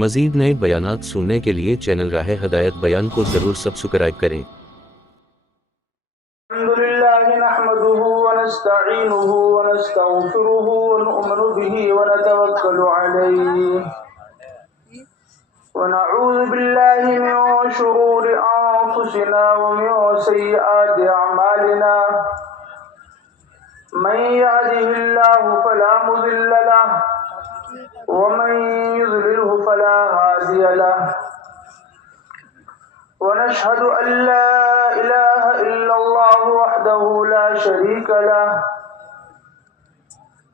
مزید نئے بیانات سننے کے لیے چینل راہ ہدایت بیان کو ضرور سبسکرائب کریں۔ الحمد لله نحمده ونستعينه ونستغفره ونؤمن به ونتوكل عليه ونعوذ بالله من شرور أنفسنا ومن سيئات أعمالنا من يهده الله فلا مضل له ومن يضلله فلا هادي له ونشهد أن لا إله إلا الله وحده لا شريك له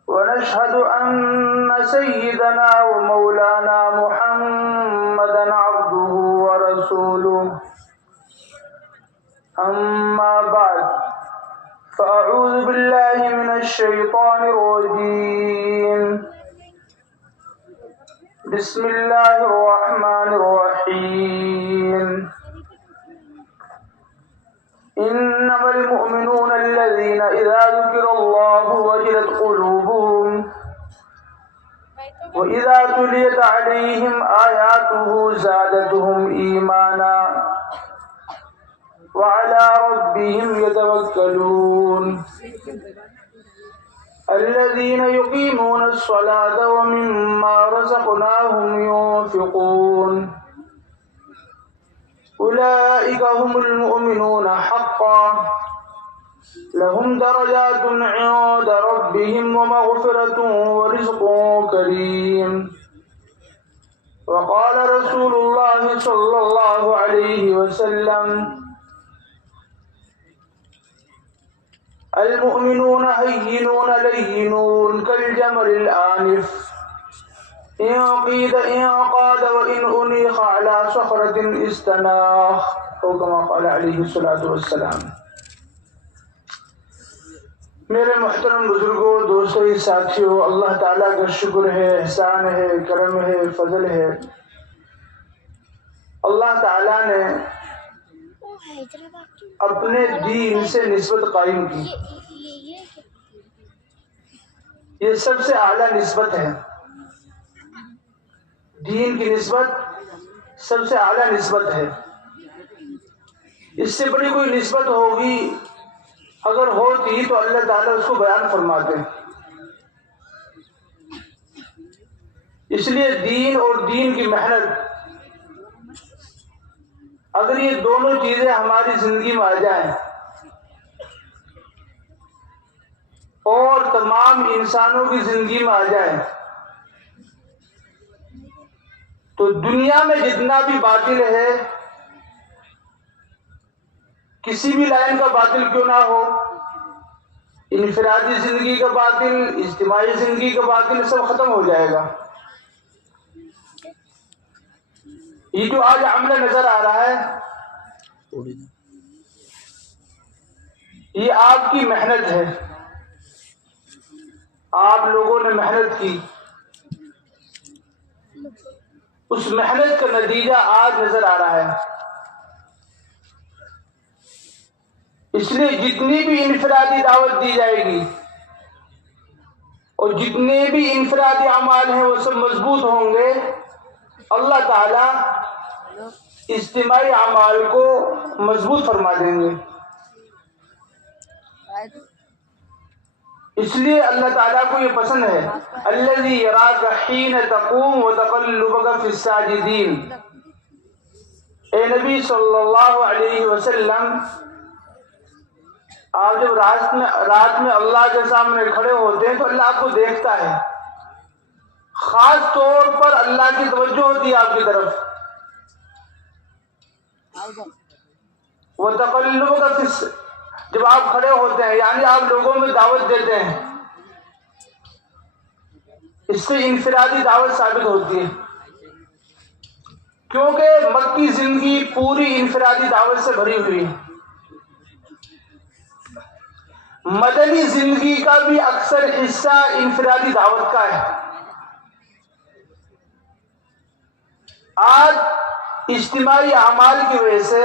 ونشهد أن سيدنا ومولانا محمدا عبده ورسوله أما بعد فأعوذ بالله من الشيطان الرجيم بسم الله الرحمن الرحيم إنما المؤمنون الذين إذا ذكر الله وجلت قلوبهم وإذا تليت عليهم آياته زادتهم إيمانا وعلى ربهم يتوكلون الذين يقيمون الصلاة ومما رزقناهم ينفقون أولئك هم المؤمنون حقا لهم درجات عند ربهم ومغفرة ورزق كريم وقال رسول الله صلى الله عليه وسلم المؤمنون هينون لينون كالجمر الآنف إن قاد وإن أنيخ على صخرة استناخ أو كما قال عليه الصلاة والسلام۔ میرے محترم بزرگوں، دوستوں، ساتھیوں، اللہ تعالیٰ کا شکر ہے، احسان ہے، کرم ہے، فضل ہے۔ اللہ تعالیٰ نے اپنے دین سے نسبت قائم کی۔ یہ سب سے اعلیٰ نسبت ہے، دین کی نسبت سب سے اعلیٰ نسبت ہے۔ اس سے بڑی کوئی نسبت ہوگی اگر ہوتی تو اللہ تعالیٰ اس کو بیان فرماتے۔ اس لیے دین اور دین کی محنت، اگر یہ دونوں چیزیں ہماری زندگی میں آ جائیں اور تمام انسانوں کی زندگی میں آ جائیں تو دنیا میں جتنا بھی باطل ہے، کسی بھی لائن کا باطل کیوں نہ ہو، انفرادی زندگی کا باطل، اجتماعی زندگی کا باطل، سب ختم ہو جائے گا۔ یہ جو آج عملہ نظر آ رہا ہے، یہ آپ کی محنت ہے، آپ لوگوں نے محنت کی، اس محنت کا نتیجہ آج نظر آ رہا ہے۔ اس لیے جتنی بھی انفرادی دعوت دی جائے گی اور جتنے بھی انفرادی اعمال ہیں وہ سب مضبوط ہوں گے، اللہ تعالیٰ اجتماعی اعمال کو مضبوط فرما دیں گے۔ اس لیے اللہ تعالیٰ کو یہ پسند ہے، الذی یراک حین تقوم وتقلبک فی الساجدین۔ اے نبی صلی اللہ علیہ وسلم، آپ جب رات میں اللہ کے سامنے کھڑے ہوتے ہیں تو اللہ آپ کو دیکھتا ہے، خاص طور پر اللہ کی توجہ ہوتی ہے آپ کی طرف۔ وتقلبک فی، جب آپ کھڑے ہوتے ہیں یعنی آپ لوگوں میں دعوت دیتے ہیں، اس سے انفرادی دعوت ثابت ہوتی ہے، کیونکہ مکی زندگی پوری انفرادی دعوت سے بھری ہوئی ہے۔ مدنی زندگی کا بھی اکثر حصہ انفرادی دعوت کا ہے۔ آج اجتماعی اعمال کی وجہ سے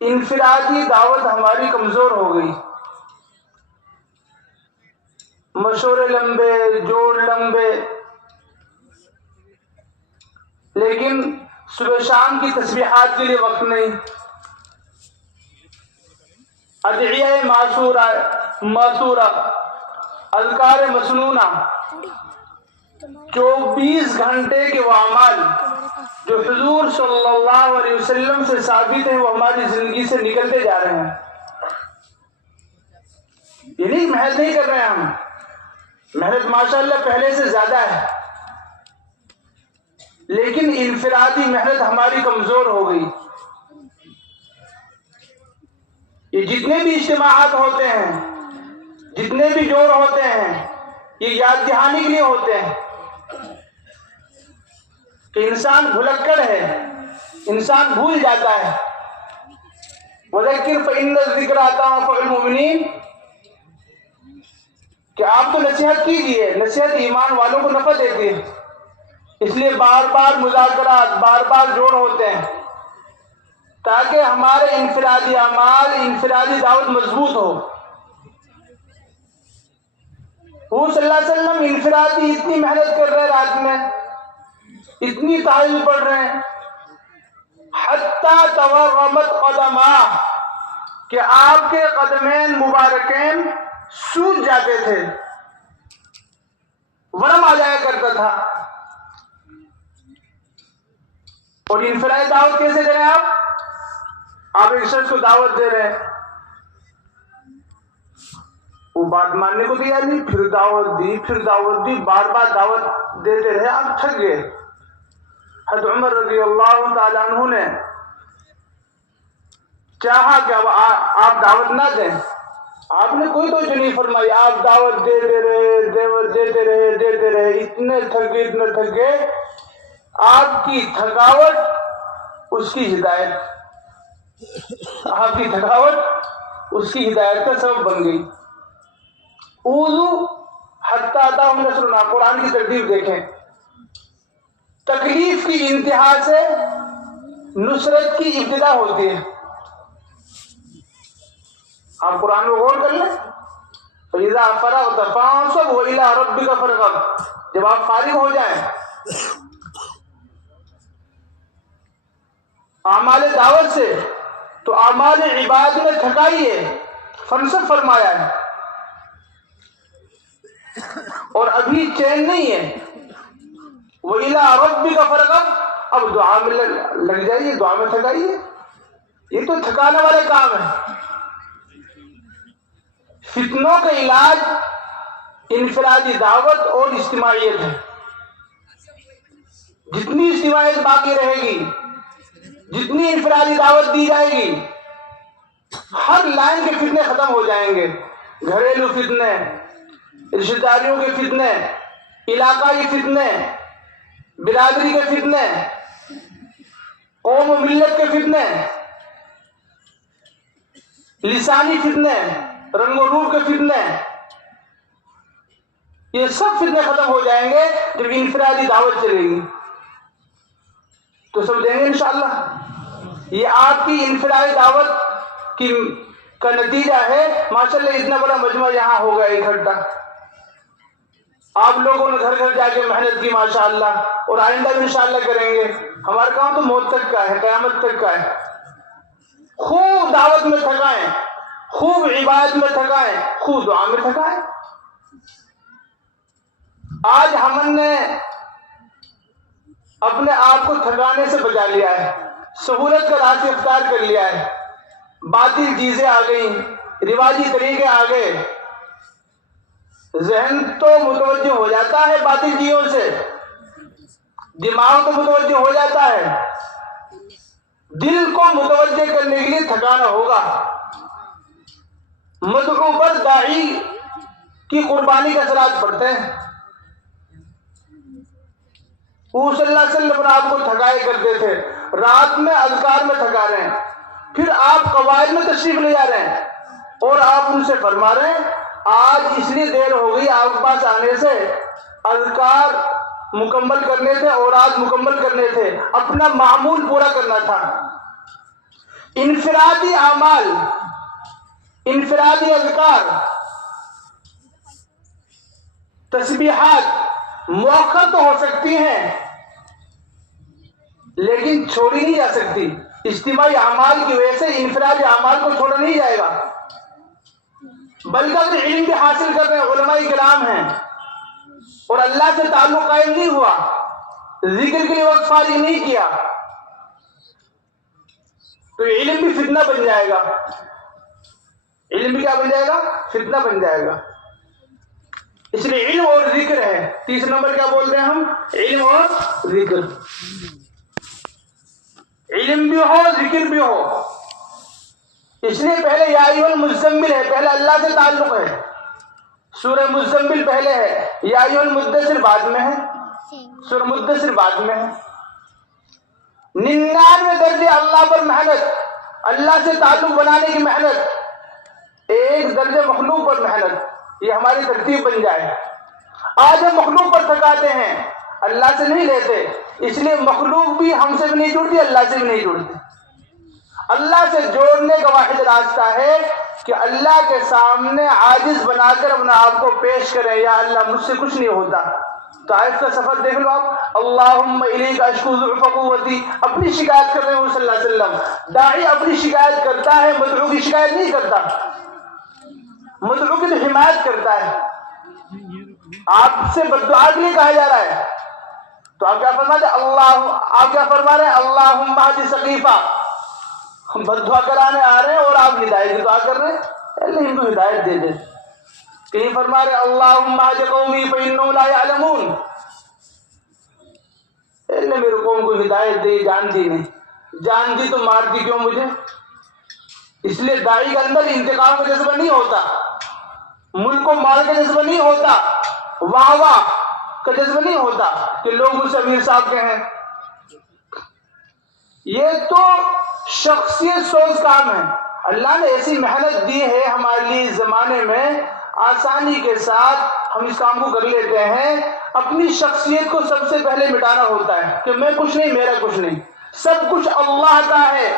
انفرادی دعوت ہماری کمزور ہو گئی۔ مشورے لمبے، جوڑ لمبے، لیکن صبح شام کی تسبیحات کے لیے وقت نہیں. ادعیہ ماثورہ، اذکار مسنونہ، 24 گھنٹے کے وہ اعمال جو حضور صلی اللہ علیہ وسلم سے ثابت ہیں وہ ہماری زندگی سے نکلتے جا رہے ہیں. یہ نہیں محنت نہیں کر رہے ہیں ہم، محنت ماشاءاللہ پہلے سے زیادہ ہے، لیکن انفرادی محنت ہماری کمزور ہو گئی. یہ جتنے بھی اجتماعات ہوتے ہیں، جتنے بھی جوڑ ہوتے ہیں، یہ یاد دہانی کے لیے ہوتے ہیں کہ انسان بھلکڑ ہے، انسان بھول جاتا ہے. وذکر فإن الذکر تنفع المؤمنین، کہ آپ تو نصیحت کیجیے، نصیحت ایمان والوں کو نفع دیتی ہے. اس لیے بار بار مذاکرات، بار بار جوڑ ہوتے ہیں تاکہ ہمارے انفرادی اعمال، انفرادی دعوت مضبوط ہو. وہ صلی اللہ علیہ وسلم انفرادی اتنی محنت کر رہے ہیں، رات میں اتنی تعریف پڑھ رہے ہیں، حتیٰ تورمت قدمہ، کہ آپ کے قدمین مبارکین سوج جاتے تھے، ورم آ جایا کرتا تھا. اور انفرادی دعوت کیسے دے رہے ہیں آپ ایک شخص کو دعوت دے رہے ہیں، وہ بات ماننے کو تیار نہیں، پھر دعوت دی، بار بار دعوت دیتے رہے، آپ تھک گئے. حضرت عمر رضی اللہ تعالیٰ عنہ نے چاہا کہ اب آپ دعوت نہ دیں. آپ نے کوئی توجہ نہیں فرمائی، آپ دعوت دیتے رہے، اتنے تھک گئے. آپ کی تھکاوٹ اس کی ہدایت، آپ کی تھکاوٹ اس کی ہدایت کا سبب بن گئی. اوذو حتی اتاہم نصرنا، قرآن کی ترتیب دیکھیں، تکلیف کی انتہا سے نصرت کی ابتدا ہوتی ہے. آپ قرآن میں غور کر لیں، فَإِذَا فَرَغْتَ فَانصَبْ وَإِلَىٰ رَبِّكَ فَارْغَب، جب آپ فارغ ہو جائیں اعمال دعوت سے تو اعمال عبادت میں تھکائیے، فنصب فرمایا ہے. اور ابھی چین نہیں ہے، وَإِلَىٰ رَبِّكَ فَارْغَب، اب دعا میں لگ جائیے، دعا میں تھکائیے. یہ تو تھکانے والے کام ہے. فتنوں کا علاج انفرادی دعوت اور اجتماعیت ہے. جتنی اجتماعیت باقی رہے گی، جتنی انفرادی دعوت دی جائے گی، ہر لائن کے فتنے ختم ہو جائیں گے. گھریلو فتنے، رشتہ داریوں کے فتنے، علاقائی فتنے، برادری کے فتنے، قوم و ملت کے فتنے، لسانی فتنے، رنگ و روپ کے فتنے، یہ سب فتنے ختم ہو جائیں گے جب انفرادی دعوت چلے گی. تو سب دیں گے انشاءاللہ. یہ آپ کی انفرادی دعوت کا نتیجہ ہے. ماشاءاللہ اتنا بڑا مجمع یہاں ہوگا اکٹھا، آپ لوگوں نے گھر گھر جا کے محنت کی ماشاءاللہ، اور آئندہ بھی انشاءاللہ کریں گے. ہمارا کام تو موت تک کا ہے، قیامت تک کا ہے. خوب دعوت میں تھکائیں، خوب عبادت میں تھکائیں، خوب دعا میں تھکائیں. آج ہم نے اپنے آپ کو تھکانے سے بچا لیا ہے، سہولت کا راستہ اختیار کر لیا ہے. باطل چیزیں آ گئیں، رواجی طریقے آ گئے، ذہن تو متوجہ ہو جاتا ہے باطل چیزوں سے، دماغ تو متوجہ ہو جاتا ہے، دل کو متوجہ کرنے کے لیے تھکانا ہوگا. مدعو پر داعی کی قربانی کے اثرات پڑتے ہیں. وہ صلی اللہ علیہ وسلم آپ کو تھکائے کرتے تھے، رات میں اذکار میں تھکا رہے ہیں، پھر آپ قواعد میں تشریف لے جا رہے ہیں اور آپ ان سے فرما رہے ہیں آج اس لیے دیر ہو گئی آپ کے پاس آنے سے، اذکار مکمل کرنے تھے اور آج مکمل کرنے تھے، اپنا معمول پورا کرنا تھا. انفرادی اعمال، انفرادی اذکار، تسبیحات مؤخر تو ہو سکتی ہیں لیکن چھوڑی نہیں جا سکتی. اجتماعی اعمال کی وجہ سے انفرادی اعمال کو چھوڑا نہیں جائے گا. بلکہ اگر علم بھی حاصل کر رہے ہیں، علماء کرام ہیں، اور اللہ سے تعلق قائم نہیں ہوا، ذکر کے لیے وقت فارغ نہیں کیا، تو علم بھی فتنہ بن جائے گا. علم بھی کیا بن جائے گا؟ فتنہ بن جائے گا. اس لیے علم اور ذکر ہے. تیسرا نمبر کیا بولتے ہیں ہم؟ علم اور ذکر. علم بھی ہو، ذکر بھی ہو. اس لیے پہلے یا ایھا المزمل ہے، پہلے اللہ سے تعلق ہے. سورہ مزمل پہلے ہے، یا ایھا المدثر بعد میں ہے، سورہ مدثر بعد میں ہے. 99 درجے اللہ پر محنت، اللہ سے تعلق بنانے کی محنت، 1 درجے مخلوق پر محنت. یہ ہماری ترتیب بن جائے. آج ہم مخلوق پر تھکاتے ہیں، اللہ سے نہیں لیتے. اس لیے مخلوق بھی ہم سے بھی نہیں جڑتی، اللہ سے بھی نہیں جڑتی. اللہ سے جوڑنے کا واحد راستہ ہے کہ اللہ کے سامنے عاجز بنا کر اپنا آپ کو پیش کریں. یا اللہ مجھ سے کچھ نہیں ہوتا. طائف کا سفر دیکھ لو آپ. اللہم الیک اشکو ضعف قوتی، اپنی شکایت کر رہے ہیں صلی اللہ علیہ وسلم. داعی اپنی شکایت کرتا ہے، مدعو کی شکایت نہیں کرتا. مدعو کی تو حمایت کرتا ہے. آپ سے بددعا کے لیے کہا جا رہا ہے، تو آپ کیا فرما رہے ہیں؟ آپ کیا فرما رہے ہیں؟ اللہم اہد ثقیفہ. ہم بددعا کرانے آ رہے ہیں اور آپ ہدایت کی دعا کر رہے ہیں. اللہ ان کو ہدایت دے دے. کہیں فرما رہے اللہم اہد قومی فانہم لا یعلمون. اللہ میرے قوم کو ہدایت دے، جانتی نہیں. جانتی تو مارتی کیوں مجھے؟ اس لیے داعی کے اندر انتقام کا جذبہ نہیں ہوتا، ملک کو مال کا جذبہ نہیں ہوتا، واہ واہ کا جذبہ نہیں ہوتا کہ لوگ مجھ سے امیر صاحب کے ہیں. یہ تو شخصیت سوز کام ہے. اللہ نے ایسی محنت دی ہے ہمارے لیے اس زمانے میں، آسانی کے ساتھ ہم اس کام کو کر لیتے ہیں. اپنی شخصیت کو سب سے پہلے مٹانا ہوتا ہے کہ میں کچھ نہیں، میرا کچھ نہیں، سب کچھ اللہ کا ہے،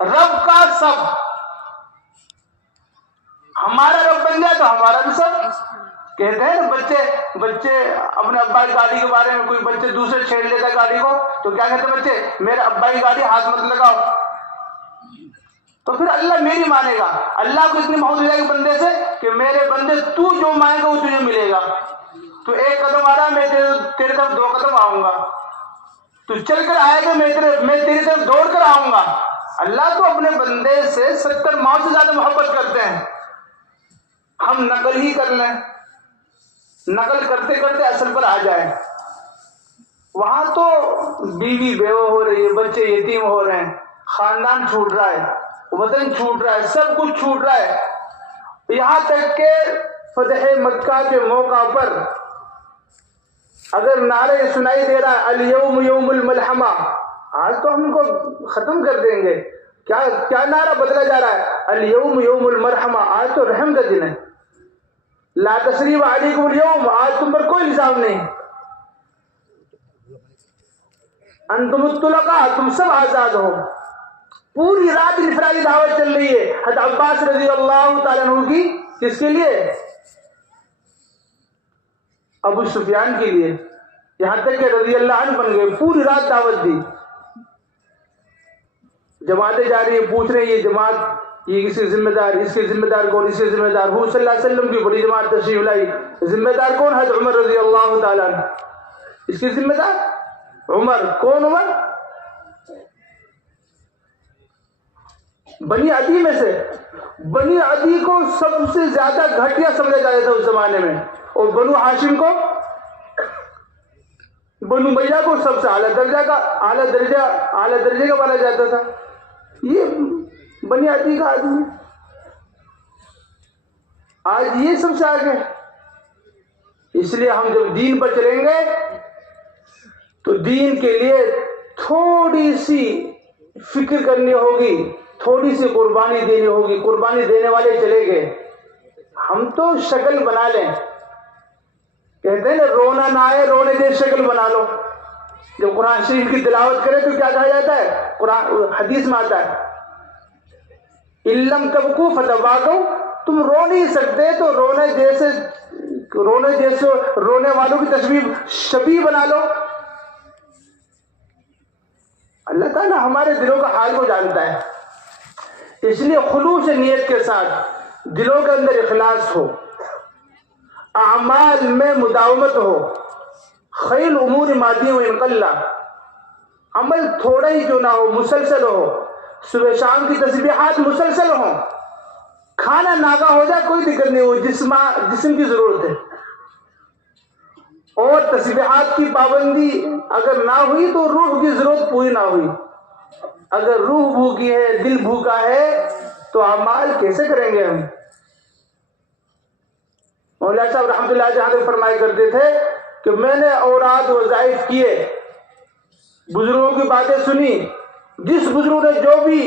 رب کا سب. ہمارا رب بن جائے تو ہمارا بھی سب. کہتے ہیں نا بچے اپنے ابا کی گاڑی کے بارے میں، کوئی بچے دوسرے چھیڑ لیتا ہے گاڑی کو تو کیا کہتے ہیں بچے؟ میرے ابا کی گاڑی ہاتھ مت لگاؤ. تو پھر اللہ میری مانے گا. اللہ کو اتنی محبت ہو جائے گی بندے سے کہ میرے بندے تو جو مانگے گا وہ تجھے ملے گا. تو 1 قدم آ رہا ہے، میں تیرے طرف 2 قدم آؤں گا. تو چل کر آئے گا، میں تیری طرف دوڑ کر آؤں گا. اللہ تو اپنے بندے سے 70 ماؤں سے زیادہ محبت کرتے ہیں. ہم نقل ہی کر لیں، نقل کرتے کرتے اصل پر آ جائیں. وہاں تو بیوی بیوہ ہو رہی ہے، بچے یتیم ہو رہے ہیں، خاندان چھوٹ رہا ہے، وطن چھوٹ رہا ہے، سب کچھ چھوٹ رہا ہے. یہاں تک کہ فتح مکہ کے موقع پر اگر نعرے سنائی دے رہا ہے الیوم یوم الملحمہ، آج تو ہم کو ختم کر دیں گے. کیا نعرہ بدلا جا رہا ہے؟ الیوم یوم المرحمہ، آج تو رحم کا دن ہے. لا تثریب علیکم اليوم، آج تم پر کوئی الزام نہیں. انتم الطلقاء، تم سب آزاد ہو. پوری رات انفرادی دعوت چل رہی ہے. حضرت عباس رضی اللہ تعالیٰ عنہ کی، کس کے لیے؟ ابو سفیان کے لیے. یہاں تک کہ رضی اللہ عنہ بن گئے. پوری رات دعوت دی. جماعتیں جا رہی ہیں، پوچھ رہے ہیں یہ جماعت یہ کس کی ذمہ دار، اس کے ذمہ دار کون، اس کے ذمہ دار. حضور صلی اللہ علیہ وسلم کی بڑی جماعت تشریف لائی. ذمہ دار کون؟ حضرت عمر رضی اللہ تعالیٰ عنہ. اس کی ذمہ دار عمر. کون عمر؟ بنی عدی میں سے. بنی عدی کو سب سے زیادہ گھٹیا سمجھا جاتا تھا اس زمانے میں، اور بنو ہاشم کو، بنو میہ کو سب سے اعلیٰ درجے کا مانا جاتا تھا. یہ بنی عدی کا آدمی آج یہ سب سے آگے. اس لیے ہم جب دین پر چلیں گے تو دین کے لیے تھوڑی سی فکر کرنی ہوگی، تھوڑی سی قربانی دینی ہوگی. قربانی دینے والے چلے گئے. ہم تو شکل بنا لیں. کہتے ہیں نا رونا نہ آئے رونے دے شکل بنا لو. جب قرآن شریف کی تلاوت کرے تو کیا کہا جاتا ہے؟ قرآن حدیث میں آتا ہے علم تبکو فتباکو، تم رو نہیں سکتے تو رونے جیسے رونے والوں کی شبیہ بنا لو. اللہ تعالیٰ ہمارے دلوں کا حال کو جانتا ہے، اس لیے خلوص نیت کے ساتھ دلوں کے اندر اخلاص ہو، اعمال میں مداومت ہو، خیر الامور مادی و انقلہ، عمل تھوڑا ہی کیوں نہ ہو مسلسل ہو، صبح شام کی تسبیحات مسلسل ہوں، کھانا ناگا ہو جائے کوئی دقت نہیں ہو، جسم کی ضرورت ہے، اور تسبیحات کی پابندی اگر نہ ہوئی تو روح کی ضرورت پوری نہ ہوئی۔ اگر روح بھوکی ہے، دل بھوکا ہے تو اعمال کیسے کریں گے ہم؟ مولانا صاحب رحمۃ اللہ جہاں فرمایا کرتے تھے کہ میں نے اوراد وظائف کیے، بزرگوں کی باتیں سنی، جس بزرگ نے جو بھی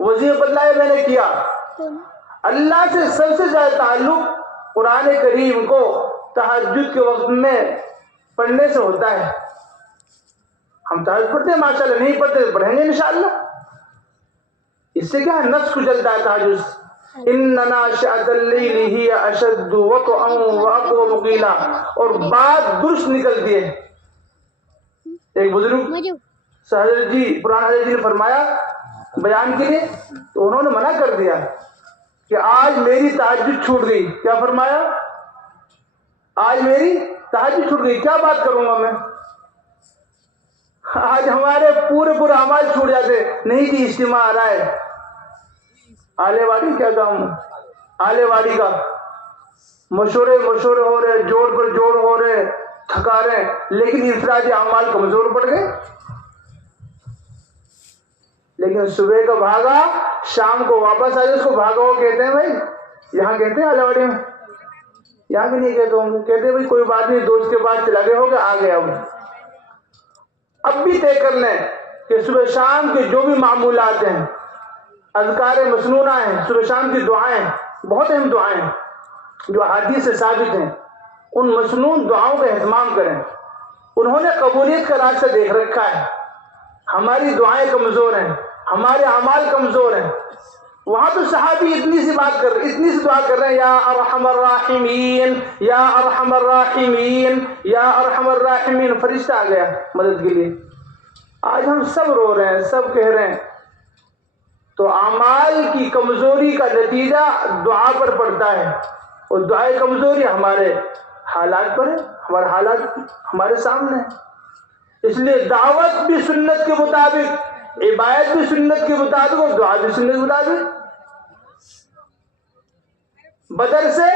وظیفہ بتلایا میں نے کیا۔ اللہ سے سب سے زیادہ تعلق قرآن کریم کو تہجد کے وقت میں پڑھنے سے ہوتا ہے۔ ہم تہجد پڑھتے ہیں ماشاءاللہ، نہیں پڑھتے تو پڑھیں گے انشاءاللہ۔ اس سے کیا ہے، نفس کھلتا ہے تہجد سے۔ ان ناشئۃ اللیل ہی اشد وطئا واقوم قیلا، اور بات درست نکلتی ہے۔ ایک بزرگ حضرت جی پرانا حضرت جی نے فرمایا بیان کے لیے، تو انہوں نے منع کر دیا کہ آج میری تہجد چھوٹ گئی۔ کیا فرمایا؟ آج میری تہجد چھوٹ گئی، کیا بات کروں گا میں؟ آج ہمارے پورے اعمال چھوٹ جاتے، نہیں جی اجتماع آ رہا ہے، آلے واڑی کیا کام، آلے واڑی کا مشورے ہو رہے، جوڑ پر جوڑ ہو رہے، تھکا رہے، لیکن انفرادی اعمال کمزور پڑ گئے۔ لیکن صبح کا بھاگا شام کو واپس آئے، اس کو بھاگا ہو کہتے ہیں بھائی، یہاں کہتے ہیں آلے واڑی میں، یہاں بھی نہیں کہتے ہوں گے، کہتے ہیں بھائی کوئی بات نہیں، دوست کے پاس چلا گئے ہو گیا، آ گئے۔ اب بھی طے کر لیں کہ صبح شام کے جو بھی معمولات ہیں، اذکار مسنونہ ہیں، صبح شام کی دعائیں، بہت اہم دعائیں جو حدیث سے ثابت ہیں، ان مسنون دعاؤں کا اہتمام کریں۔ انہوں نے قبولیت کا راستہ دیکھ رکھا ہے۔ ہماری دعائیں کمزور ہیں، ہمارے اعمال کمزور ہیں۔ وہاں تو صحابی اتنی سی دعا کر رہے ہیں، یا ارحم الراحمین، یا ارحم الراحمین، یا ارحم الراحمین، فرشتہ آ گیا مدد کے لیے۔ آج ہم سب رو رہے ہیں، سب کہہ رہے ہیں، تو اعمال کی کمزوری کا نتیجہ دعا پر پڑتا ہے، اور دعائیں کمزوری ہمارے حالات پر ہے، ہمارے حالات ہمارے سامنے ہے۔ اس لیے دعوت بھی سنت کے مطابق، عبادت بھی سنت کے مطابق، اور دعا بھی سنت کے مطابق۔ بدر سے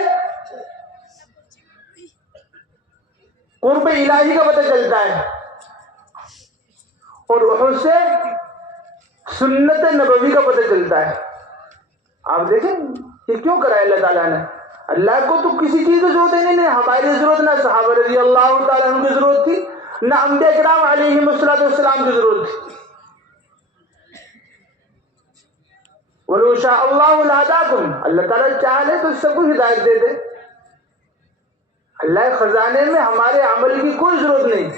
قرب الہی کا پتہ چلتا ہے، اور احد سے سنت نبوی کا پتہ چلتا ہے۔ آپ دیکھیں یہ کیوں کرا ہے اللہ تعالیٰ نے؟ اللہ کو تو کسی چیز کی ضرورت ہی نہیں، ہماری ضرورت نہ صحابہ رضی اللہ تعالیٰ عنہ کی ضرورت تھی، نہ انبیاء کرام علیہم السلام کی ضرورت تھی۔ وَلَوْ شَاءَ اللَّهُ لَهَدَاكُمْ، اللہ تعالیٰ چاہے تو سب کو ہدایت دے دے۔ اللہ خزانے میں ہمارے عمل کی کوئی ضرورت نہیں۔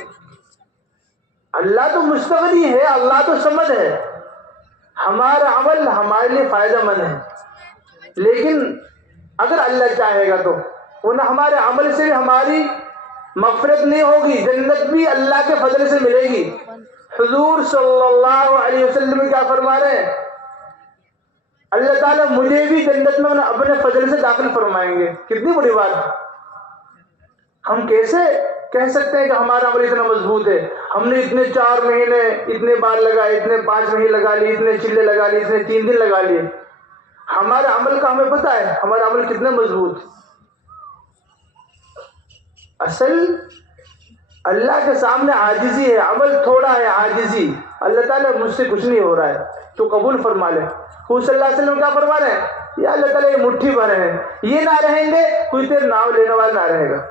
اللہ تو مستغنی ہے، اللہ تو سمد ہے، ہمارا عمل ہمارے لیے فائدہ مند ہے، لیکن اگر اللہ چاہے گا تو ورنہ ہمارے عمل سے بھی ہماری مغفرت نہیں ہوگی، جنت بھی اللہ کے فضل سے ملے گی۔ حضور صلی اللہ علیہ وسلم کیا فرما رہے ہیں؟ اللہ تعالیٰ مجھے بھی جنت میں اپنے فضل سے داخل فرمائیں گے۔ کتنی بڑی بات ہے۔ ہم کیسے کہہ سکتے ہیں کہ ہمارا عمل اتنا مضبوط ہے؟ ہم نے اتنے 4 مہینے اتنے بال لگائے، اتنے 5 مہینے لگا لیے، اتنے چلے لگا لیے، اتنے 3 دن لگا لیے۔ ہمارے عمل کا ہمیں پتہ ہے ہمارا عمل کتنا مضبوط۔ اصل اللہ کے سامنے عاجزی ہے، عمل تھوڑا ہے، عاجزی۔ اللہ تعالیٰ مجھ سے کچھ نہیں ہو رہا ہے، تو قبول فرما لے۔ حضور صلی اللہ علیہ وسلم کیا فرما رہے ہیں؟ یا اللہ تعالیٰ یہ مٹھی بھر ہیں، یہ نہ رہیں گے کوئی تیرے نام لینے والا نہ رہے گا۔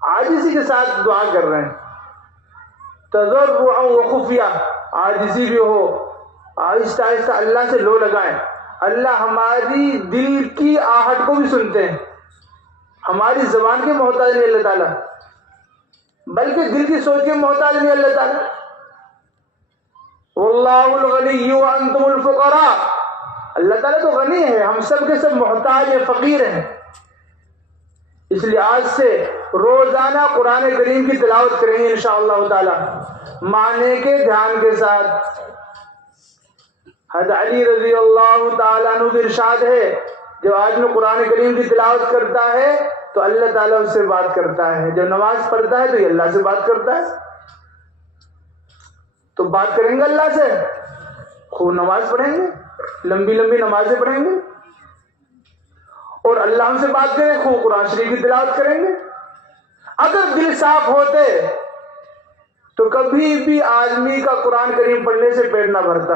عاجزی کے ساتھ دعا کر رہے ہیں، تضرعا وخفیہ، عاجزی بھی ہو، آہستہ آہستہ اللہ سے لو لگائیں۔ اللہ ہماری دل کی آہٹ کو بھی سنتے ہیں، ہماری زبان کے محتاج نہیں اللہ تعالیٰ، بلکہ دل کی سوچ کے محتاج نہیں اللہ تعالیٰ۔ واللہ الغنی وانتم الفقراء، اللہ تعالیٰ تو غنی ہے، ہم سب کے سب محتاج ہیں، فقیر ہیں۔ اس لیے آج سے روزانہ قرآن کریم کی تلاوت کریں گے انشاءاللہ تعالی معنی کے دھیان کے ساتھ۔ حضرت علی رضی اللہ تعالیٰ عنہ کا ارشاد ہے جب آدمی قرآن کریم کی تلاوت کرتا ہے تو اللہ تعالیٰ اس سے بات کرتا ہے، جب نماز پڑھتا ہے تو یہ اللہ سے بات کرتا ہے۔ تو بات کریں گے اللہ سے، خوب نماز پڑھیں گے، لمبی لمبی نمازیں پڑھیں گے، اور اللہ ہم سے بات کریں، خوب قرآن شریف کی تلاوت کریں گے۔ اگر دل صاف ہوتے تو کبھی بھی آدمی کا قرآن کریم پڑھنے سے پیٹ نہ بھرتا۔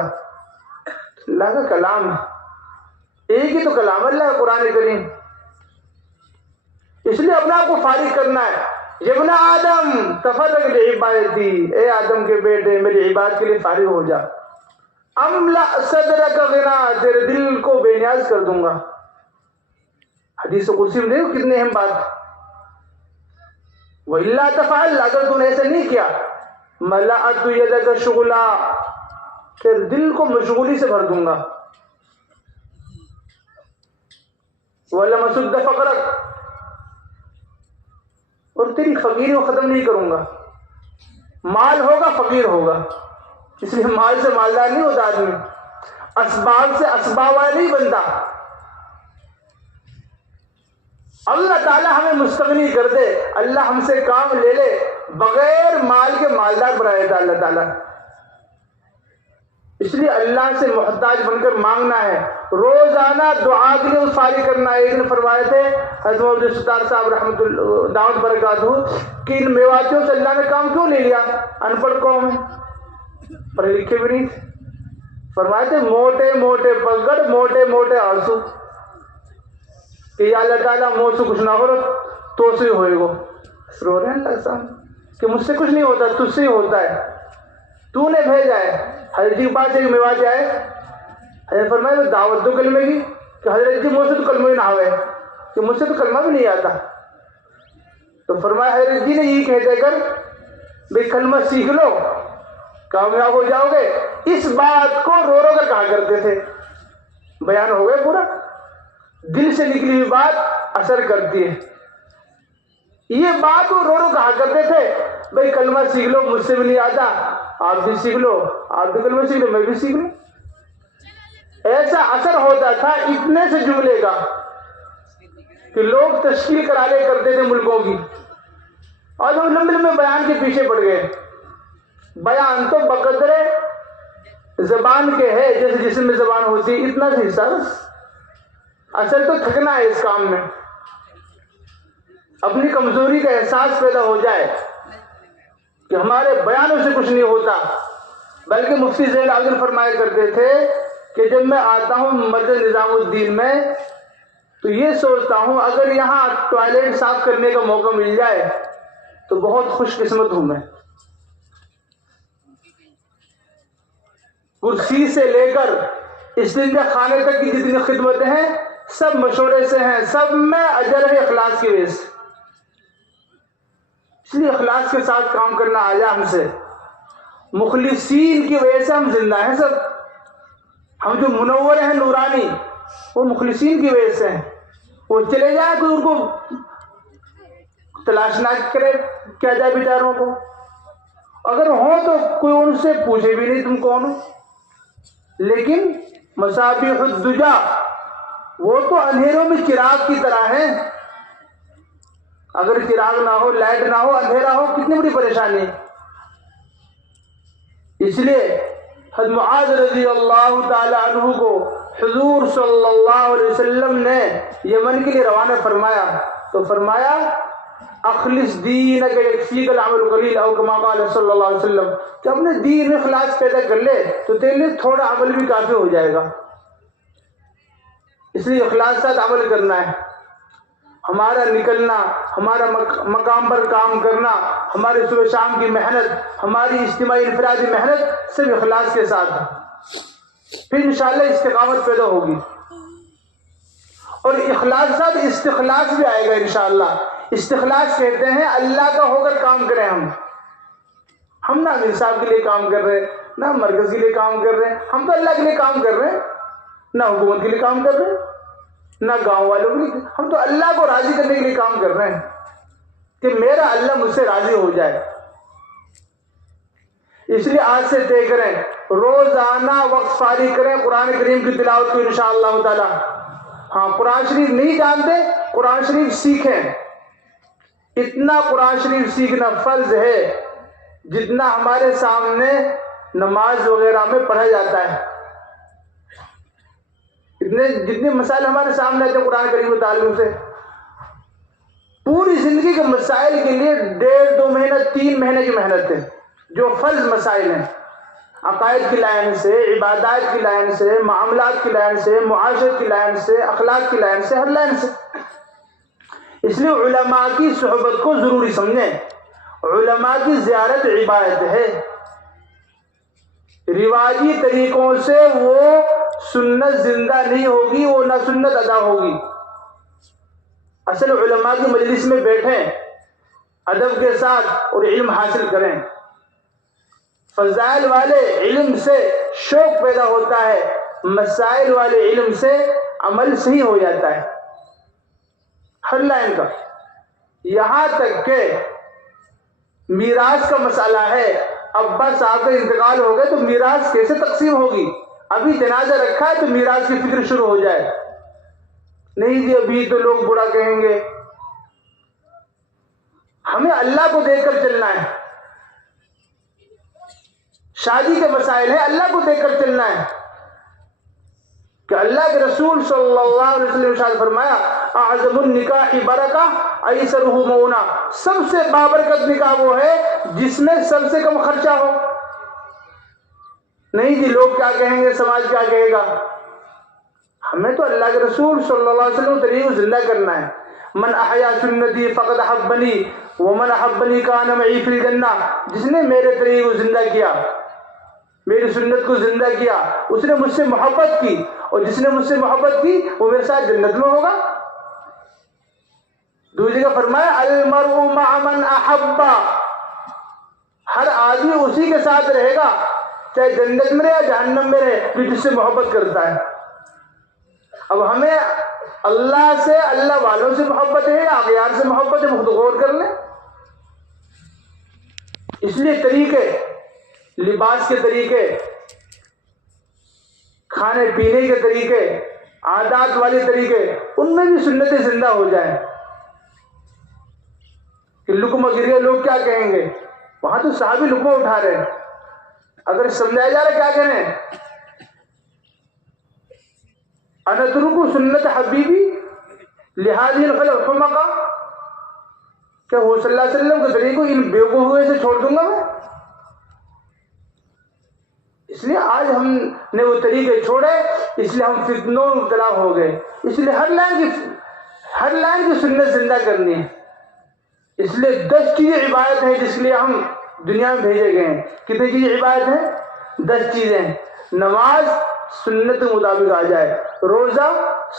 اللہ کا کلام ہے، ایک ہی تو کلام ہے اللہ کا قرآن کریم، اس لیے اپنے آپ کو فارغ کرنا ہے۔ ابن آدم تفرغ لعبادتی، اے آدم کے بیٹے میری عبادت کے لیے فارغ ہو جا، املا صدرک غنا، تیرے دل کو بے نیاز کر دوں گا۔ حدیث قدسی میں دیکھو کتنی اہم بات۔ وَإِلَّا تَفْعَلْ، اگر تو نے ایسا نہیں کیا، مَلَأْتُ يَدَكَ شُغْلًا، تیرے دل کو مشغولی سے بھر دوں گا۔ وَلَمَسُدَّ فَقْرَكَ، اور تیری فقیری کو ختم نہیں کروں گا۔ مال ہوگا فقیر ہوگا، اس لیے مال سے مالدار نہیں ہوتا آدمی، اسباب سے اسباب والا نہیں بنتا۔ اللہ تعالیٰ ہمیں مستغنی کر دے، اللہ ہم سے کام لے لے، بغیر مال کے مالدار بنا دیتا اللہ تعالیٰ۔ اس لیے اللہ سے محتاج بن کر مانگنا ہے، روزانہ دعا کے لیے فارغ کرنا ہے۔ ایک دن فرمائے تھے حضرت عبد الستار صاحب رحمۃ اللہ دعوت برکاتہ کہ ان میواتیوں سے اللہ نے کام کیوں لے لیا، ان پڑھ قوم ہے، پڑھے لکھے بھی نہیں تھے۔ فرمائے تھے موٹے موٹے پگڑ موٹے موٹے آنسو، کہ یا اللہ تعالیٰ مجھ سے کچھ نہ ہو رہا تو سے ہوئے گو، رو رہے ہیں اللہ صاحب کہ مجھ سے کچھ نہیں ہوتا، تجھ سے ہی ہوتا ہے، تو نے بھیجا ہے۔ حضرت جی بات ایک میوات آئے، حضرت فرمائے میں دعوت دو کلمے کی، کہ حضرت جی مجھ سے تو کلمہ ہی نہ ہوئے، کہ مجھ سے تو کلمہ بھی نہیں آتا۔ تو فرمایا حضرت جی نے یہی کہتے کر بھئی کلمہ سیکھ لو کامیاب ہو جاؤ گے۔ اس بات کو رو رو کر کہا کرتے تھے، بیان ہو گئے پورا، دل سے نکلی ہوئی بات اثر کرتی ہے۔ یہ بات وہ رو رو کہا کرتے تھے بھئی کلمہ سیکھ لو، مجھ سے بھی نہیں آتا، آپ بھی سیکھ لو، آپ بھی کلمہ سیکھ لو، میں بھی سیکھ لوں۔ ایسا اثر ہوتا تھا اتنے سے جملے کا کہ لوگ تشکیل کرا لے کرتے تھے ملکوں کی، اور وہ لمبے لمبے بیان کے پیچھے پڑ گئے۔ بیان تو بقدرے زبان کے ہے، جیسے جسم میں زبان ہوتی، اتنا سے حصہ، اصل تو تھکنا ہے اس کام میں، اپنی کمزوری کا احساس پیدا ہو جائے کہ ہمارے بیانوں سے کچھ نہیں ہوتا۔ بلکہ مفتی زین العابدین فرمایا کرتے تھے کہ جب میں آتا ہوں مسجد نظام الدین میں تو یہ سوچتا ہوں اگر یہاں ٹوائلٹ صاف کرنے کا موقع مل جائے تو بہت خوش قسمت ہوں میں۔ کرسی سے لے کر استنجا خانے تک کی جتنی خدمتیں ہیں سب مشورے سے ہیں، سب میں اجر ہے اخلاص کی وجہ سے۔ اس لیے اخلاص کے ساتھ کام کرنا آیا ہم سے، مخلصین کی وجہ سے ہم زندہ ہیں سب۔ ہم جو منور ہیں نورانی وہ مخلصین کی وجہ سے ہیں۔ وہ چلے جائیں کوئی ان کو تلاش نہ کرے کیا جائے بیچاروں کو، اگر ہوں تو کوئی ان سے پوچھے بھی نہیں تم کون ہو۔ لیکن مصابیح الدجا وہ تو اندھیروں میں چراغ کی طرح ہیں، اگر چراغ نہ ہو، لائٹ نہ ہو، اندھیرا ہو، کتنی بڑی پریشانی ہے۔ اس لیے حضرت معاذ رضی اللہ تعالی عنہ کو حضور صلی اللہ علیہ وسلم نے یمن کے لیے روانہ فرمایا تو فرمایا اخلص دینک یکفیک العمل القلیل، او کما قال صلی اللہ علیہ وسلم، کہ اپنے دین میں اخلاص پیدا کر لے تو تیرے لیے تھوڑا عمل بھی کافی ہو جائے گا۔ اس لیے اخلاص کے ساتھ عمل کرنا ہے، ہمارا نکلنا، ہمارا مقام پر کام کرنا، ہماری صبح شام کی محنت، ہماری اجتماعی انفرادی محنت صرف اخلاص کے ساتھ ہے، پھر انشاءاللہ استقامت پیدا ہوگی، اور اخلاص کے ساتھ استخلاص بھی آئے گا انشاءاللہ۔ استخلاص کہتے ہیں اللہ کا ہو کر کام کریں ہم نہ امیر صاحب کے لیے کام کر رہے، نہ مرکز کے لیے کام کر رہے، ہم تو اللہ کے لیے کام کر رہے ہیں، نہ حکومت کے لیے کام کر رہے ہیں، نہ گاؤں والوں کے لیے، ہم تو اللہ کو راضی کرنے کے لیے کام کر رہے ہیں۔ کہ میرا اللہ مجھ سے راضی ہو جائے. اس لیے آج سے طے کریں, روزانہ وقت فارغ کریں قرآن کریم کی تلاوت کو انشاءاللہ تعالی. ہاں, قرآن شریف نہیں جانتے, قرآن شریف سیکھیں. اتنا قرآن شریف سیکھنا فرض ہے جتنا ہمارے سامنے نماز وغیرہ میں پڑھا جاتا ہے. جتنے مسائل ہمارے سامنے آتے ہیں قرآن کریم کے تعلق سے, پوری زندگی کے مسائل کے لیے 1.5-2 مہینہ 3 مہینے کی محنت ہے. جو فرض مسائل ہیں, عقائد کی لائن سے, عبادات کی لائن سے, معاملات کی لائن سے, معاشرت کی لائن سے, اخلاق کی لائن سے, ہر لائن سے. اس لیے علماء کی صحبت کو ضروری سمجھیں. علماء کی زیارت عبادت ہے. رواجی طریقوں سے وہ سنت زندہ نہیں ہوگی, وہ نہ سنت ادا ہوگی. اصل علماء کی مجلس میں بیٹھیں ادب کے ساتھ اور علم حاصل کریں. فضائل والے علم سے شوق پیدا ہوتا ہے, مسائل والے علم سے عمل صحیح ہو جاتا ہے ہر لائن کا. یہاں تک کہ میراث کا مسئلہ ہے, ابا صاحب کا انتقال ہو گئے تو میراث کیسے تقسیم ہوگی؟ ابھی جنازہ رکھا ہے تو میراث کی فکر شروع ہو جائے. نہیں جی ابھی تو لوگ برا کہیں گے. ہمیں اللہ کو دیکھ کر چلنا ہے. شادی کے مسائل ہیں, اللہ کو دیکھ کر چلنا ہے. کہ اللہ کے رسول صلی اللہ علیہ وسلم نے ارشاد فرمایا, اعظم النکاح برکہ ایسرہ مؤونہ, سب سے بابرکت نکاح وہ ہے جس میں سب سے کم خرچہ ہو. نہیں جی لوگ کیا کہیں گے, سماج کیا کہے گا. ہمیں تو اللہ کے رسول صلی اللہ علیہ وسلم طریقے کو زندہ کرنا ہے. من احیا سنتی فقد احبنی ومن احبنی کان معی فی الجنہ, جس نے میرے طریقے کو زندہ کیا, میری سنت کو زندہ کیا, اس نے مجھ سے محبت کی, اور جس نے مجھ سے محبت کی وہ میرے ساتھ جنت میں ہوگا. دوسری جگہ فرمایا المرء مع من احب, ہر آدمی اسی کے ساتھ رہے گا چاہے جنت میں رہے یا جہنم میں رہے, جو جس سے محبت کرتا ہے. اب ہمیں اللہ سے, اللہ والوں سے محبت ہے یا اغیار سے محبت ہے, خود غور کر لیں. اس لیے طریقے, لباس کے طریقے, کھانے پینے کے طریقے, عادات والے طریقے, ان میں بھی سنتیں زندہ ہو جائیں. کہ لقمہ گر گیا لوگ کیا کہیں گے, وہاں تو صحابی لقمہ اٹھا رہے ہیں, اگر سمجھایا جا رہا ہے کیا کریں, انترک سنت حبیبی لہذه الحمقہ, کیا وہ صلی اللہ علیہ وسلم کے طریقے کو ان بیوقوفوں سے چھوڑ دوں گا میں؟ اس لیے آج ہم نے وہ طریقے چھوڑے, اس لیے ہم فتنوں میں مبتلا ہو گئے. اس لیے ہر لائن کی سنت زندہ کرنی ہے. اس لیے 10 چیزیں عبادت ہیں جس لیے ہم دنیا میں بھیجے گئے ہیں. کتنی چیزیں عبادت ہیں؟ 10 چیزیں. نماز سنت کے مطابق آ جائے, روزہ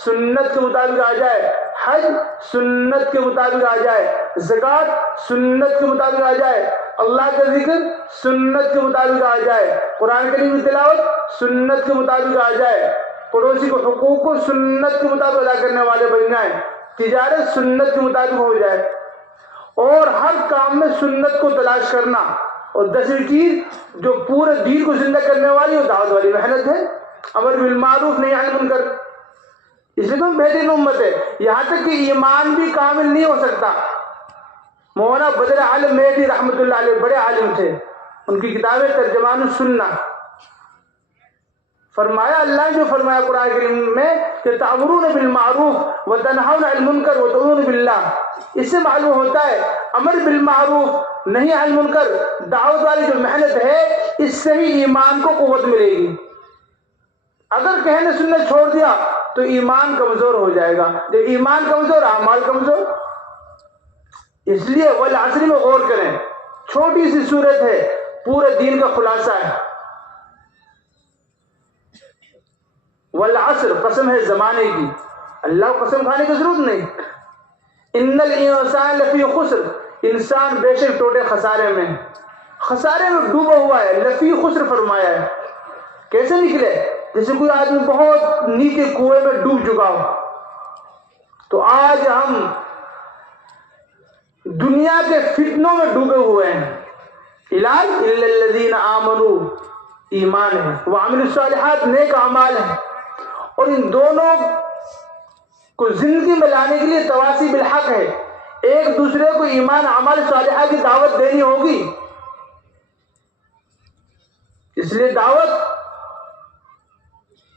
سنت کے مطابق آ جائے, حج سنت کے مطابق آ جائے, زکوٰۃ سنت کے مطابق آ جائے, اللہ کا ذکر سنت کے مطابق آ جائے, قرآن کریم کی تلاوت سنت کے مطابق آ جائے, پڑوسی کو حقوق کو سنت کے مطابق ادا کرنے والے بن جائیں, تجارت سنت کے مطابق ہو جائے, اور ہر کام میں سنت کو تلاش کرنا. اور 10ویں چیز جو پورے دین کو زندہ کرنے والی وہ دعوت والی محنت ہے, امر بالمعروف نہی عن المنکر. اس لیے تو بہترین امت ہے. یہاں تک کہ ایمان بھی کامل نہیں ہو سکتا. مولانا بدر عالم میٹھی رحمۃ اللہ علیہ بڑے عالم تھے, ان کی کتابیں ترجمان السنہ. فرمایا اللہ نے جو فرمایا قرآن کریم میں کہ تأمرون بالمعروف وتنہون عن المنکر وتؤمنون باللہ, اس سے معلوم ہوتا ہے امر بالمعروف نہیں عن المنکر, دعوت والی جو محنت ہے اس سے ہی ایمان کو قوت ملے گی. اگر کہنے سننے چھوڑ دیا تو ایمان کمزور ہو جائے گا. جب ایمان کمزور, اعمال کمزور. اس لیے والعصر میں غور کریں, چھوٹی سی صورت ہے, پورے دین کا خلاصہ ہے. والعصر قسم ہے زمانے کی, اللہ کو قسم کھانے کی ضرورت نہیں. ان الانسان لفی خسر, انسان بے شک ٹوٹے خسارے میں, خسارے میں ڈوبا ہوا ہے. لفی خسر فرمایا ہے. کیسے نکلے؟ جیسے کوئی آدمی بہت نیچے کنویں میں ڈوب چکا ہو. تو آج ہم دنیا کے فتنوں میں ڈوبے ہوئے ہیں. علاج الا الذین آمنوا ایمان ہے, وعملوا الصالحات نیک اعمال ہیں. اور ان دونوں کو زندگی میں لانے کے لیے تواصی بالحق ہے. ایک دوسرے کو ایمان اعمال صالحہ کی دعوت دینی ہوگی. اس لیے دعوت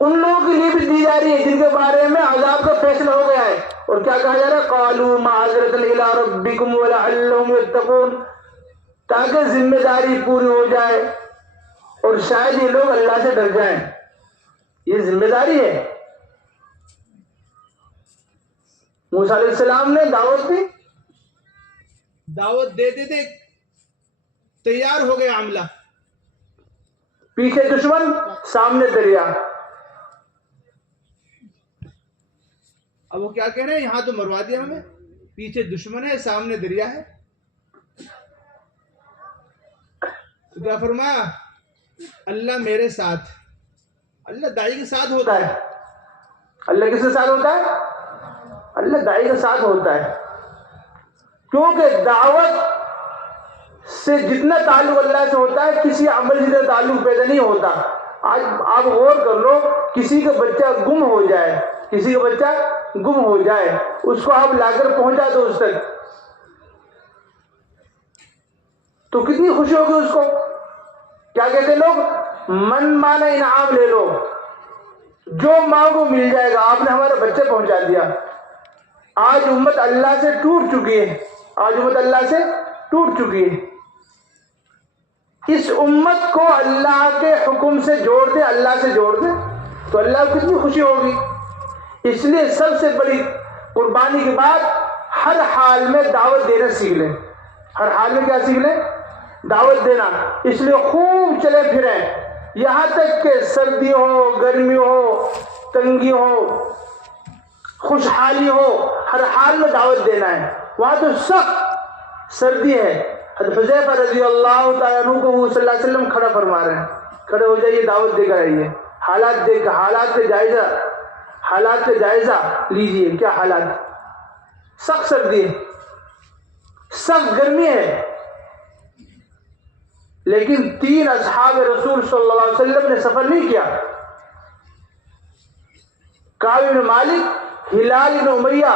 ان لوگوں کے لیے بھی دی جا رہی ہے جن کے بارے میں عذاب کا فیصلہ ہو گیا ہے. اور کیا کہا جا رہا ہے؟ قالوا معذرۃ الی ربکم ولعلہم یتقون, تاکہ ذمہ داری پوری ہو جائے اور شاید یہ لوگ اللہ سے ڈر جائیں. یہ ذمہ داری ہے. موسیٰ علیہ السلام نے دعوت دی, دعوت دے دیتے تیار ہو گیا عملہ, پیچھے دشمن سامنے دریا. اب وہ کیا کہہ رہے ہیں؟ یہاں تو مروا دیا ہمیں, پیچھے دشمن ہے سامنے دریا ہے. تو کیا فرمایا؟ اللہ میرے ساتھ. اللہ داعی کے ساتھ ہوتا ہے. اللہ کس کے ساتھ ہوتا ہے؟ اللہ داعی کے ساتھ ہوتا ہے. کیونکہ دعوت سے جتنا تعلق اللہ سے ہوتا ہے کسی عمل سے جتنا تعلق پیدا نہیں ہوتا. آج آپ غور کر لو, کسی کا بچہ گم ہو جائے, کسی کا بچہ گم ہو جائے, اس کو آپ لا کر پہنچا دو اس تک, تو کتنی خوشی ہوگی اس کو. کیا کہتے ہیں لوگ؟ من مانا انعام لے لو, جو مانگو مل جائے گا. آپ نے ہمارے بچے پہنچا دیا. آج امت اللہ سے ٹوٹ چکی ہے, آج امت اللہ سے ٹوٹ چکی ہے. اس امت کو اللہ کے حکم سے جوڑ دے, اللہ سے جوڑ دے, تو اللہ کو کتنی خوشی ہوگی. اس لیے سب سے بڑی قربانی کے بعد ہر حال میں دعوت دینا سیکھ لیں. ہر حال میں کیا سیکھ لیں؟ دعوت دینا. اس لیے خوب چلے پھریں, یہاں تک کہ سردی ہو, گرمی ہو, تنگی ہو, خوشحالی ہو, ہر حال میں دعوت دینا ہے. وہاں تو سخت سردی ہے. حضرت حذیفہ رضی اللہ تعالیٰ عنہ کو وہ صلی اللہ علیہ وسلم کھڑا فرما رہے ہیں, کھڑے ہو جائیے, دعوت دے کر آئیے. حالات دیکھ, حالات کا جائزہ لیجئے. کیا حالات؟ سخت سردی ہے, سخت گرمی ہے. لیکن 3 اصحاب رسول صلی اللہ علیہ وسلم نے سفر نہیں کیا. کعب بن مالک, ہلال بن امیہ,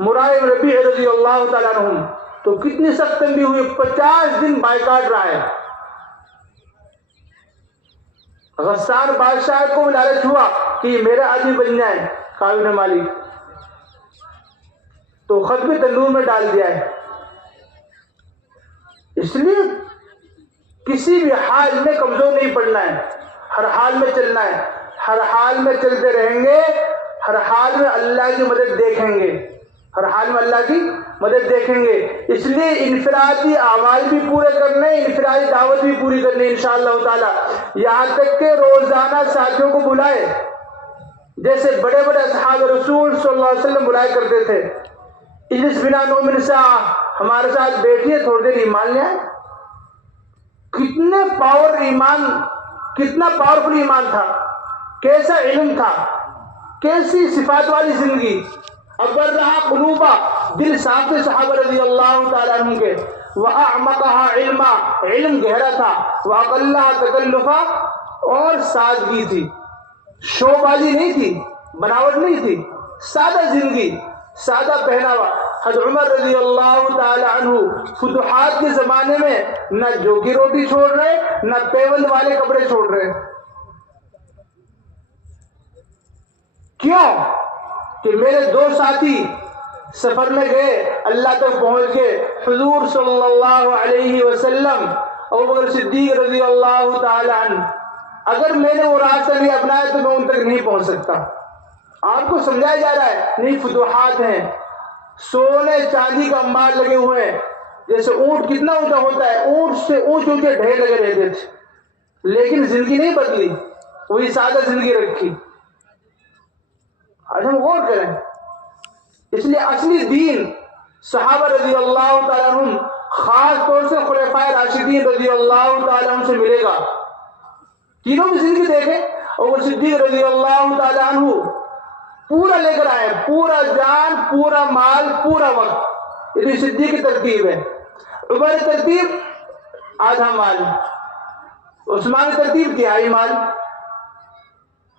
مرارہ بن ربیع رضی اللہ تعالیٰ عنہم, تو کتنی سخت تنگی ہوئی. 50 دن بائیکاٹ رہا ہے. غسان بادشاہ کو لالچ ہوا کہ یہ میرا آدمی بن جائے کعب بن مالک, تو خط بھی تندور میں ڈال دیا ہے. اس لیے کسی بھی حال میں کمزور نہیں پڑنا ہے, ہر حال میں چلنا ہے. ہر حال میں چلتے رہیں گے, ہر حال میں اللہ کی مدد دیکھیں گے, ہر حال میں اللہ کی مدد دیکھیں گے. اس لیے انفرادی اعمال بھی پورے کرنے, انفرادی دعوت بھی پوری کرنی انشاءاللہ تعالی. یہاں تک کہ روزانہ ساتھیوں کو بلائے, جیسے بڑے بڑے اصحاب رسول صلی اللہ علیہ وسلم بلایا کرتے تھے. اجلس بنا نؤمن ساعہ, ہمارے ساتھ بیٹھیے تھوڑی دیر ایمان لے آئے. کتنے کتنا پاورفل ایمان تھا, کیسا علم تھا, کیسی صفات والی زندگی. اکبر رہا قلوبا, دل صاف تھے صحابہ رضی اللہ تعالیٰ عنہ کے. وَأَعْمَقَهَا عِلْمًا, علم گہرا تھا. وَأَقَلَّهَا تَكَلُّفًا, اور سادگی تھی, شو بازی نہیں تھی, بناوٹ نہیں تھی, سادہ زندگی, سادہ پہناوا. حضرت عمر رضی اللہ تعالی عنہ فتوحات کے زمانے میں نہ جو کی روٹی چھوڑ رہے, نہ پیوند والے کپڑے چھوڑ رہے. کیوں؟ کہ میرے 2 ساتھی سفر میں گئے, اللہ تک پہنچ گئے. حضور صلی اللہ علیہ وسلم, ابوبکر صدیق رضی اللہ تعالی عنہ, اگر میں نے وہ راستہ نہیں اپنایا تو میں ان تک نہیں پہنچ سکتا. آپ کو سمجھایا جا رہا ہے, نہیں فتوحات ہیں, سونے چاندی کا انبار لگے ہوئے ہیں. جیسے اونٹ کتنا اونچا ہوتا ہے, اونٹ سے اونچے ڈھیر لگے رہتے تھے, لیکن زندگی نہیں بدلی, وہی سادہ زندگی رکھی. آج ہم غور کریں. اس لیے اصلی دین صحابہ رضی اللہ تعالیٰ عنہ, خاص طور سے خلفائے راشدین رضی اللہ تعالیٰ عنہ سے ملے گا. تینوں کی زندگی دیکھیں. اور صدیق رضی اللہ تعالیٰ عنہ پورا لے کر آئے, پورا جان, پورا مال, پورا وقت. یہ تو صدیق کی ترتیب ہے. عمر ترتیب آدھا مال, عثمان ترتیب تہائی مال.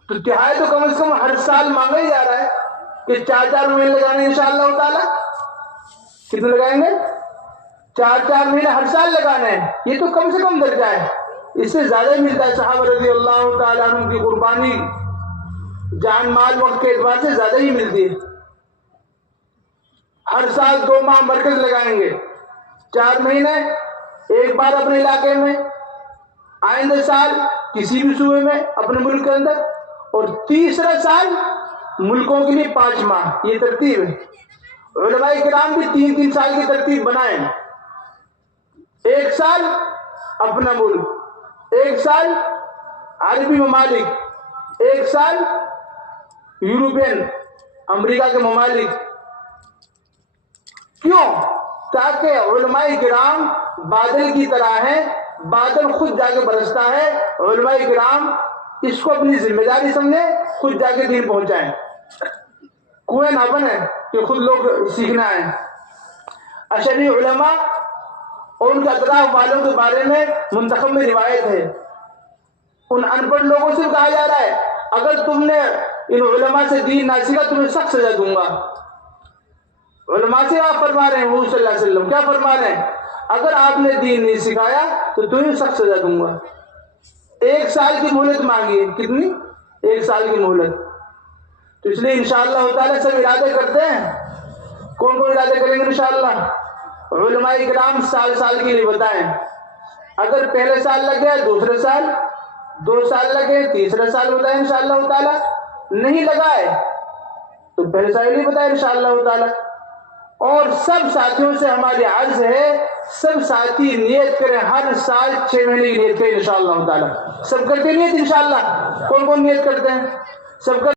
تو تہائی تو کم از کم ہر سال مانگا ہی جا رہا ہے کہ 4 مہینے لگانے انشاءاللہ تعالی. کتنے لگائیں گے؟ 4 مہینے ہر سال لگانا ہے. یہ تو کم سے کم درجہ ہے, اس سے زیادہ ہی ملتا ہے. صحابہ رضی اللہ تعالیٰ عنہ کی قربانی جان مال وقت کے اعتبار سے زیادہ ہی ملتی ہے. ہر سال 2 ماہ مرکز لگائیں گے, 4 مہینے ایک بار اپنے علاقے میں, آئندہ سال کسی بھی صوبے میں اپنے ملک کے اندر, اور تیسرا سال ملکوں کے لیے 5 ماہ. یہ ترتیب ہے. علماء کرام بھی 3 سال کی ترتیب بنائیں. 1 سال اپنا ملک, 1 سال عربی ممالک, 1 سال یورپین امریکہ کے ممالک. کیوں؟ تاکہ علماء کرام بادل کی طرح ہیں, بادل خود جا کے برستا ہے. علماء کرام اس کو اپنی ذمہ داری سمجھیں, خود جا کے دین پہنچائیں, کنویں نہ بنے کہ خود لوگ سیکھنا ہے. اشعری علماء اور ان کے اطراف والوں کے بارے میں منتخب میں روایت ہے. ان ان پڑھ لوگوں سے کہا جا رہا ہے اگر تم نے ان علماء سے دین نہ سیکھا تمہیں سخت سزا دوں گا. علماء سے آپ فرما رہے ہیں, حضور صلی اللہ علیہ وسلم کیا فرما رہے ہیں؟ اگر آپ نے دین نہیں سکھایا تو تمہیں سخت سزا دوں گا. 1 سال کی مہلت مانگی. کتنی؟ 1 سال کی مہلت. تو اس لیے انشاءاللہ تعالیٰ سب ارادے کرتے ہیں. کون کون ارادے کریں گے انشاءاللہ؟ علماء کرام سال کے لیے بتائیں. اگر پہلے سال لگ گیا, دوسرے سال, 2 سال لگے, تیسرا سال بتائیں انشاءاللہ تعالیٰ. نہیں لگائے تو پہلے سال نہیں بتائیں انشاءاللہ تعالیٰ. اور سب ساتھیوں سے ہماری عرض ہے, سب ساتھی نیت کریں, ہر سال 6 مہینے کی نیت کریں انشاءاللہ تعالیٰ. سب کرتے نیت انشاءاللہ؟ کون کون نیت کرتے ہیں؟ سب کر